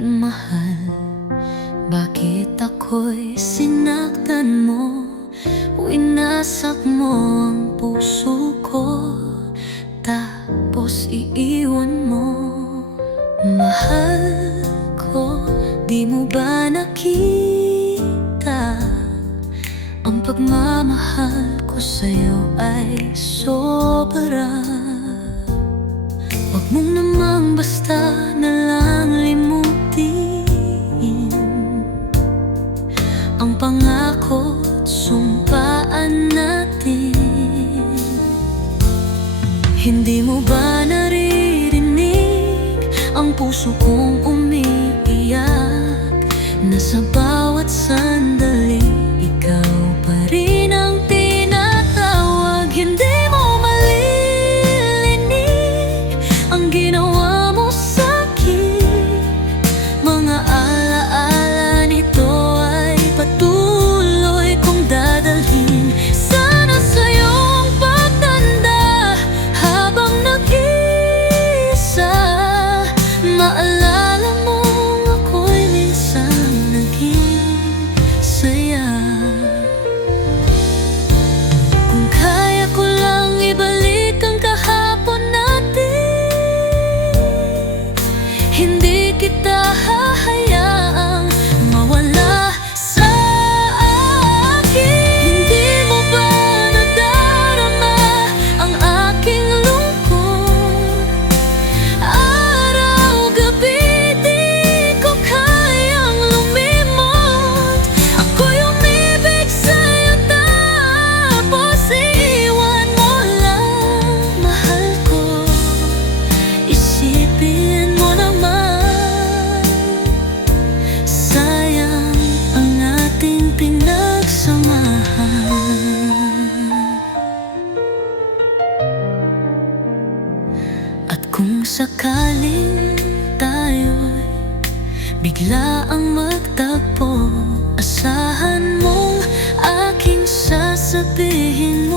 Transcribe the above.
mahal? Bakit ako'y sinaktan mo? Winasak mo ang puso ko, tapos iiwan mo. Mahal ko, di mo ba nakita? Ang pagmamahal ko sa'yo ay sobra. Huwag mong namang basta na lang limutin ang pangako at sumpaan natin. Hindi mo ba naririnig ang puso kong umiiyak, na sa bawat sandaling ikaw pa rin ang tinatawag? Hindi mo malilinig ang ginawa mo sa'kin. Mga alaala nito ay patuloy kong dadalhin sana sa iyong pagtanda. Habang nag-iisa, maalala mo ako'y minsan naging saya. Kung kaya ko lang ibalik ang kahapon natin, hindi kita hahayaang mawala sa akin. Hindi mo ba nadarama ang aking lungkot? Araw-gabi di ko kayang lumimot. Ako'y umibig sa'yo tapos iwan mo lang. Mahal ko, isipin mo naman, sayang ang ating pinagsamahan. At kung sakaling tayo'y bigla ang magtagpo, asahan mong aking sasabihin